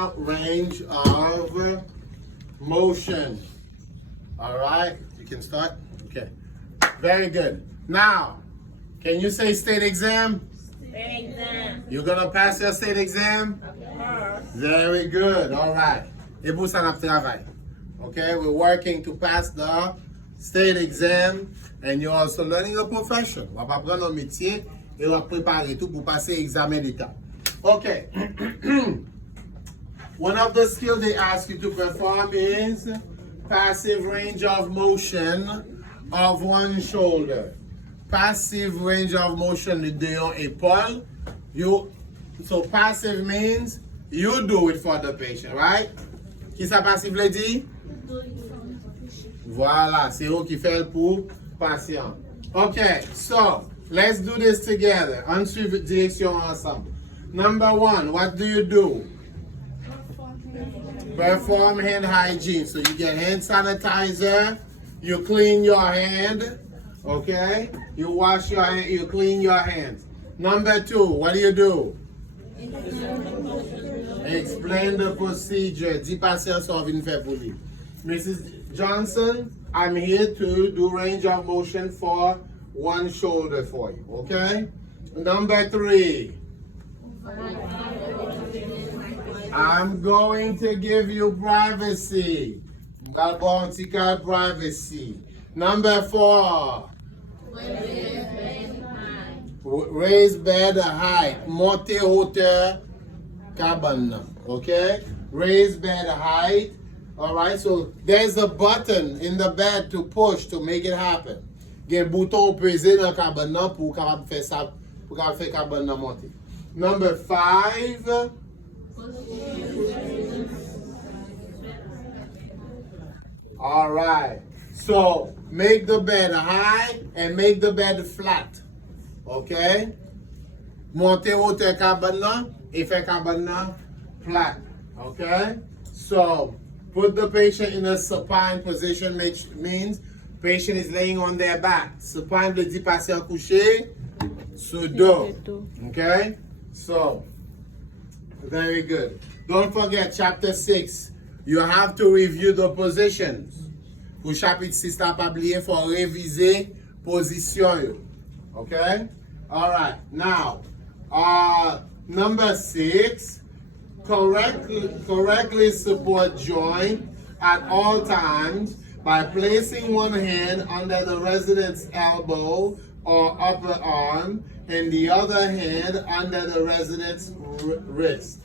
Range of motion. All right, you can start. Okay, very good. Now, can you say state exam? State exam. You're gonna pass your state exam? Very good. All right. Et pour ça, on travail. Okay, we're working to pass the state exam, and you're also learning a profession. On va apprendre un métier et on va préparer tout pour passer examen d'État. Okay. One of the skills they ask you to perform is passive range of motion of one shoulder. Passive range of motion de yon épaule. So passive means you do it for the patient, right? Qui ça passive le dit? Voilà, c'est eux qui fait pour patient. Okay, so let's do this together. On suit direction ensemble. Number one, what do you do? Perform hand hygiene. So you get hand sanitizer, you clean your hand, okay? You wash your hand, you clean your hands. Number two, what do? Explain the procedure. 10 patients sont venus faire pour lui. Mrs. Johnson, I'm here to do range of motion for one shoulder for you, okay? Number three, I'm going to give you privacy. Privacy. Number four, raise bed height. Monter hauteur cabane. Okay? Raise bed height. All right, so there's a button in the bed to push to make it happen. Gen bouton pesé dans cabane nan pour capable faire ça, pour capable faire cabane nan monter. Number five, all right, so make the bed high and make the bed flat. Okay? Monter hauteur cabane nan et faire cabane nan flat. Okay? So put the patient in a supine position, which means patient is laying on their back. Supine veut dire patient couché sur dos. Okay? So, very good. Don't forget chapter 6. You have to review the positions. Pour chapitre 6, t'as pas oublié, faut réviser position yo. Okay? All right. Now, number 6, correctly support joint at all times by placing one hand under the resident's elbow or upper arm and the other hand under the resident's wrist.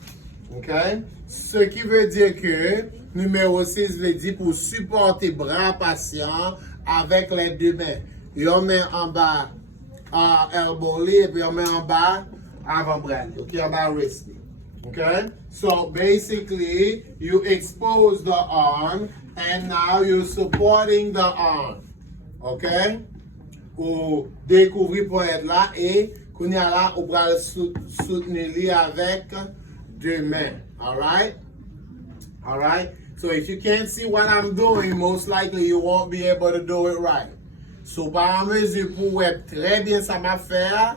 Okay? Ce qui veut dire que numéro 6 veut dire pour supporter bras patient avec les deux mains. Yon main en bas elbow li et puis yon main en bas avant-bras. Okay, en bas wrist. Okay? So basically you expose the arm and now you're supporting the arm. Okay? Ou découvrir pour être là et qu'on y a là ou bras soutenir li avec deux mains. Alright? Alright? So if you can't see what I'm doing, most likely you won't be able to do it right. So par mesure pour voir très bien ça m'a fait,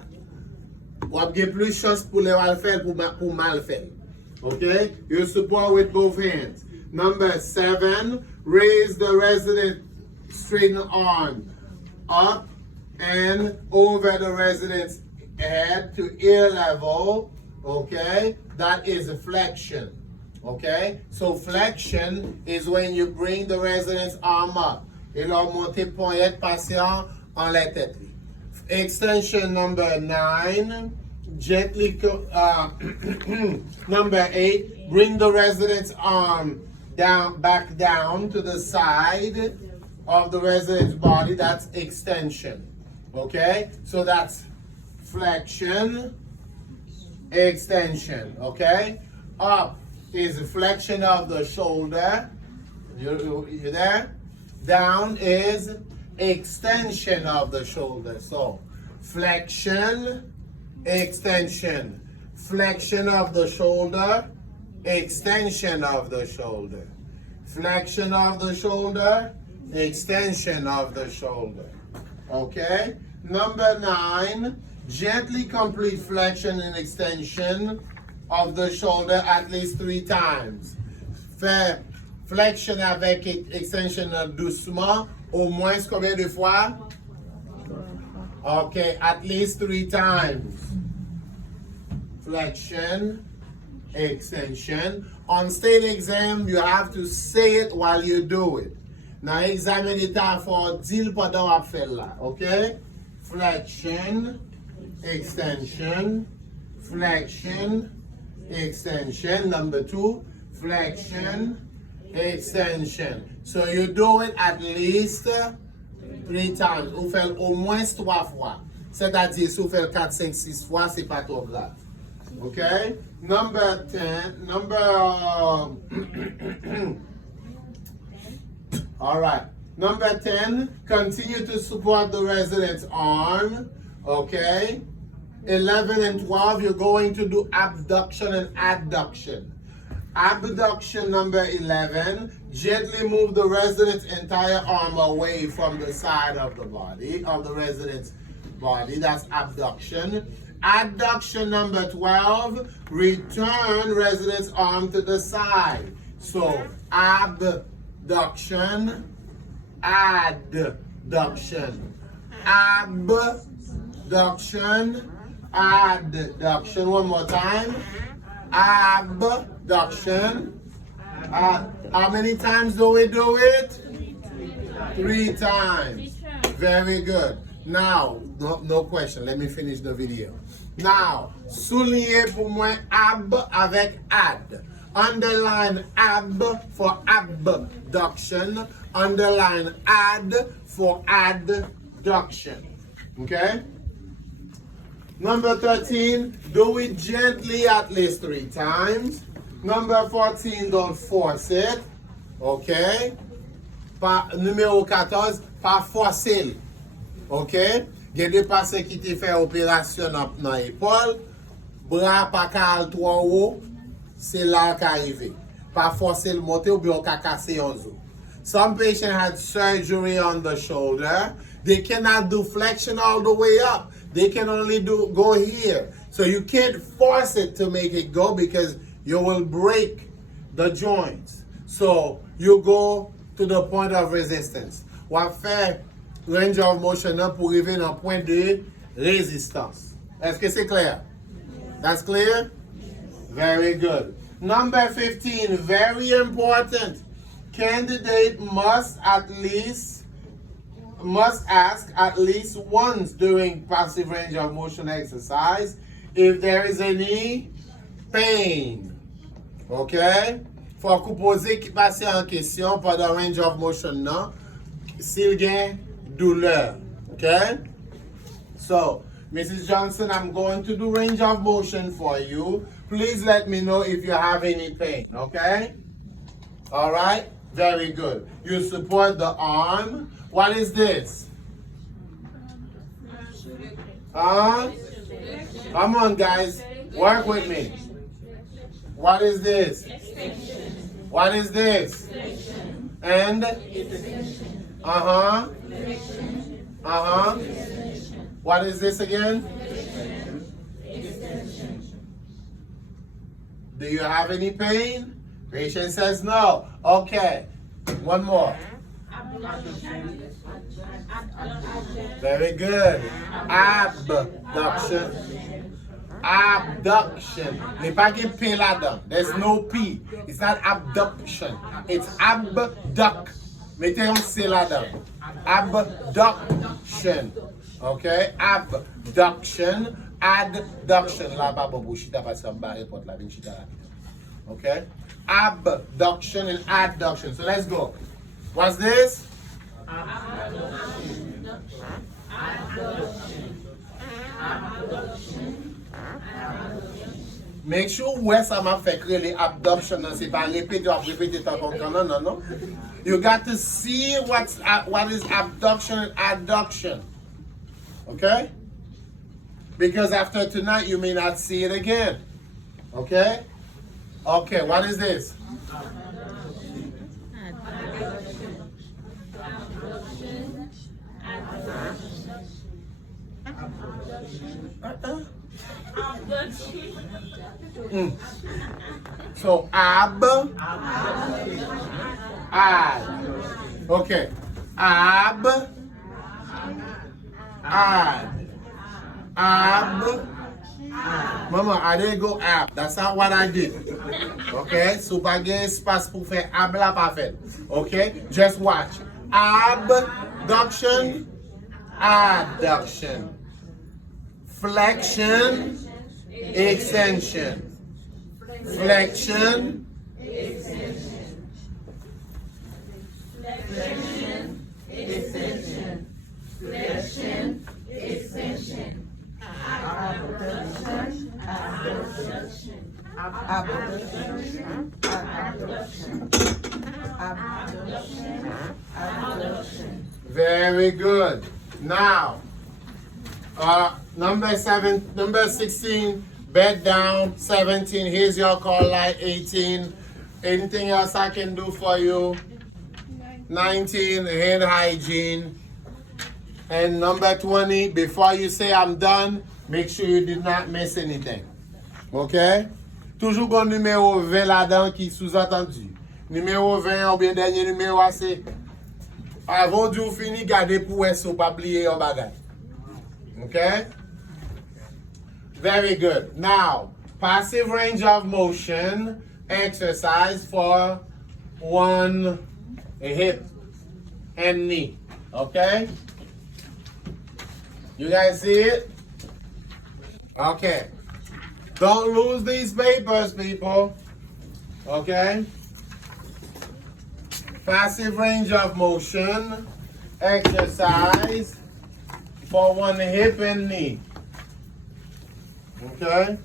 ou avez plus chance pour le faire pour mal faire. Okay? You support with both hands. Number 7, raise the resident straighten arm up and over the resident's head to ear level. Okay? That is a flexion. Okay? So flexion is when you bring the resident's arm up. Et leur monter poignette patient en la tête. Extension number 9. Gently, number 8, bring the resident's arm back down to the side of the resident's body. That's extension. Okay? So that's flexion, extension. Okay? Up is flexion of the shoulder. You there? Down is extension of the shoulder. So flexion, extension, flexion of the shoulder, extension of the shoulder, flexion of the shoulder, extension of the shoulder. Okay? Number 9, gently complete flexion and extension of the shoulder at least 3 times. Fais flexion avec extension doucement, au moins combien de fois? Okay, at least 3 times. Flexion, extension. On state exam, you have to say it while you do it. Now, examine it for deal pendant on fait là, okay? Flexion, extension, flexion, extension. Number 2, flexion, extension. So you do it at least 3 times. Ou fait au moins 3 fois. C'est-à-dire, si vous faites 4, 5, 6 fois, c'est pas trop grave. Okay? Number 10, all right. Number 10, continue to support the resident's arm. Okay? 11 and 12, you're going to do abduction and adduction. Abduction number 11, gently move the resident's entire arm away from the side of the body, of the resident's body. That's abduction. Adduction number 12, return resident's arm to the side. So, abduction, adduction, abduction, adduction. One more time. Abduction. How many times do we do it? 3 times. Very good. Now, no question. Let me finish the video. Now, souligner pour moi ab avec ad. Underline ab for abduction. Underline ad for adduction. Okay? Number 13, do it gently at least 3 times. Number 14, don't force it. Okay? Numéro 14, pas forcer. Ok? Gen de passe qui te fait opération dans l'épaule, bras pas cal trop haut, c'est là qu'arrive. Pas forcer le monter ou bien casser un os. Some patient had surgery on the shoulder. They cannot do flexion all the way up. They can only go here. So you can't force it to make it go because you will break the joints. So you go to the point of resistance. What fait range of motion pour arriver dans point de résistance. Est-ce que c'est clair? That's clear? Very good. Number 15, very important. Candidate must ask at least once during passive range of motion exercise if there is any pain. Okay? Faut qu'on pose qui passe en question pendant range of motion non, s'il y a douleur. Okay? So, Mrs. Johnson, I'm going to do range of motion for you. Please let me know if you have any pain. Okay? All right? Very good. You support the arm. What is this? Come on, guys. Work with me. What is this? What is this? And? What is this again? Do you have any pain? Patient says no. Okay. One more. Very good. Abduction. Abduction. There's no P. It's not abduction. It's abduct. Mettez un C là-dedans. Abduction. Okay? Abduction. Adduction. Là-bas, bobo, chita parce qu'on barre porte la vin chita là. Okay? Abduction and adduction. So let's go. What's this? Abduction. Make sure where ça m'a fait créer les abduction, c'est pas répéter tant qu'on non. You got to see what is abduction and adduction. Okay? Because after tonight you may not see it again. Okay? Okay, what is this? So ab, ad. Okay. Ab, ad. Ab. Mama, I didn't go ab. That's not what I did. Okay? So, pas gen espace pour faire ab la pas fait. Okay? Just watch. Abduction, adduction. Flexion, extension. Flexion, Extension. Flexion. Extension. Flexion. Extension. Abduction. Abduction. Abduction. Abduction. Abduction. Abduction. Very good. Now, number 16, bed down. 17, here's your call light. 18, anything else I can do for you? 19, hand hygiene. And number 20, before you say I'm done, make sure you did not miss anything. OK? Toujours bon numéro 20 là-dedans qui sous-entendu. Numéro 20, ou bien dernier numéro assez. Avant de finir, gardez pour être ou pas plier en bagage. Okay? Very good. Now, passive range of motion exercise for one hip and knee. Okay? You guys see it? Okay. Don't lose these papers, people. Okay? Passive range of motion exercise for one hip and knee. Okay?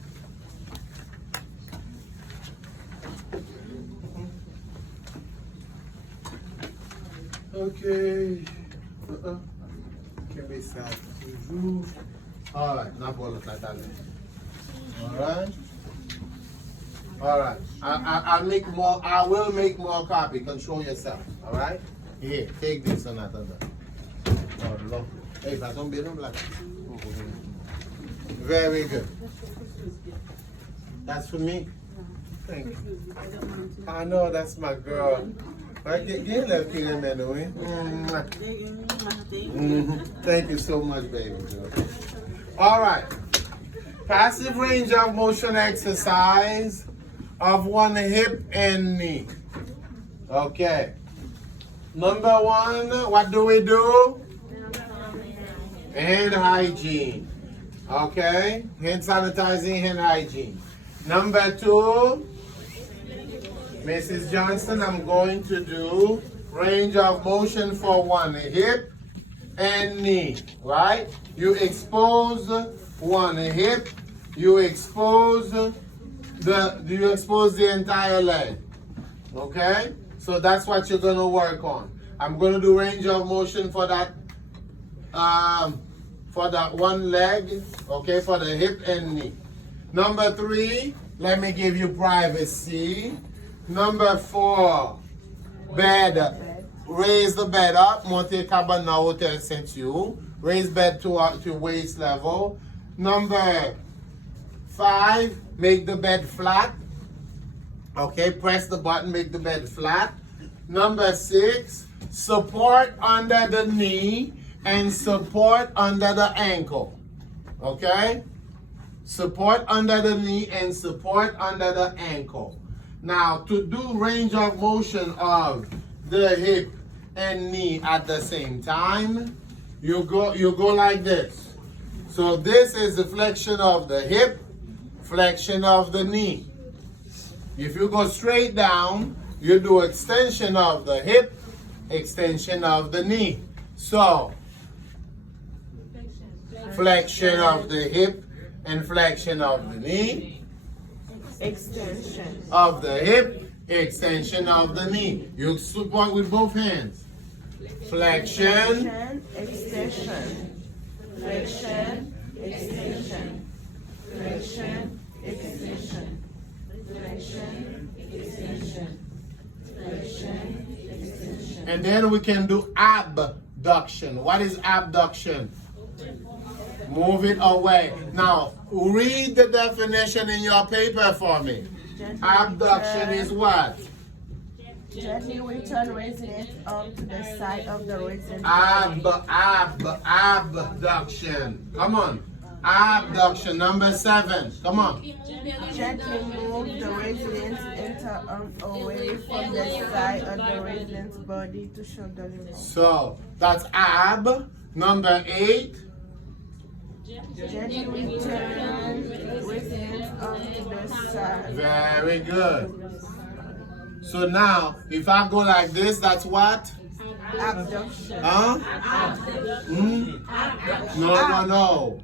Okay. Can be sad. All right. Now ball like that. All right. All right. I'll make more. I will make more copy. Control yourself. All right. Here, take this and that. Oh, long. Hey, but don't be no black. Very good. That's for me. Thank you. I know that's my girl. Get left here, man. Thank you so much, baby girl. All right. Passive range of motion exercise of one hip and knee. Okay. Number 1, what do we do? Hand hygiene. Okay. Hand sanitizing, hand hygiene. Number 2, Mrs. Johnson, I'm going to do range of motion for one hip and knee, right? You expose one hip, you expose the entire leg. Okay? So that's what you're gonna work on. I'm gonna do range of motion for that one leg, okay, for the hip and knee. Number 3, let me give you privacy. Number 4, bed. Raise the bed up. Monte cabana hotel sent you. Raise bed to waist level. Number 5, make the bed flat. Okay, press the button, make the bed flat. Number 6, support under the knee and support under the ankle. Okay? Support under the knee and support under the ankle. Now, to do range of motion of the hip and knee at the same time, you go like this. So this is the flexion of the hip, flexion of the knee. If you go straight down, you do extension of the hip, extension of the knee. So, flexion of the hip and flexion of the knee. Extension Of the hip, extension of the knee. You support with both hands. Flexion, extension, flexion, extension, flexion, extension, flexion, extension, flexion, extension. and then we can do abduction. What is abduction? Move it away. Now, read the definition in your paper for me. Abduction is what? Gently return resident onto the side of the resident. Abduction. Come on. Abduction. Number 7. Come on. Gently move the resident's interarm away from the side of the resident's body to show the limb. So, that's ab. Number 8. Gently return residents onto the side. Very good. So now, if I go like this, that's what? Abduction. Huh? No.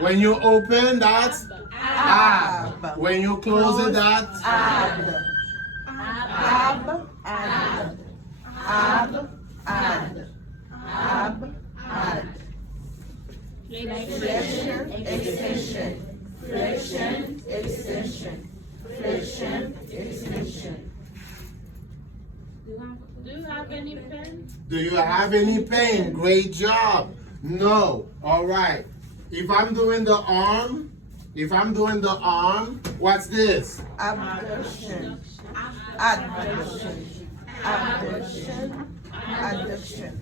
When you open, that's ab. When you close it, that's Ab. Ab. Ad. Ab. Ad. Ab. Ad. Flexion, extension. Flexion, extension. Flexion, extension. Do you have any pen? Do you have any pain? Great job. No. All right. If I'm doing the arm, what's this? Abduction. Abduction. Abduction. Abduction.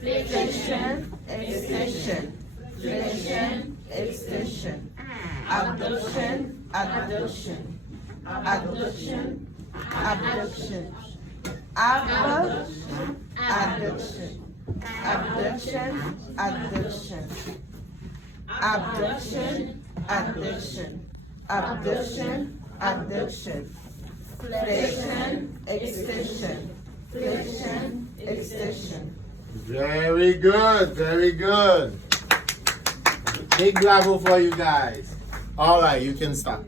Flexion, extension. Flexion, extension. Abduction. Abduction. Abduction. Abduction. Abduction. Abduction. Abduction. Abduction. Abduction. Abduction. Abduction. Abduction. Flexion, extension. Flexion, extension. Very good. Very good. Big bravo for you guys. All right, you can stop.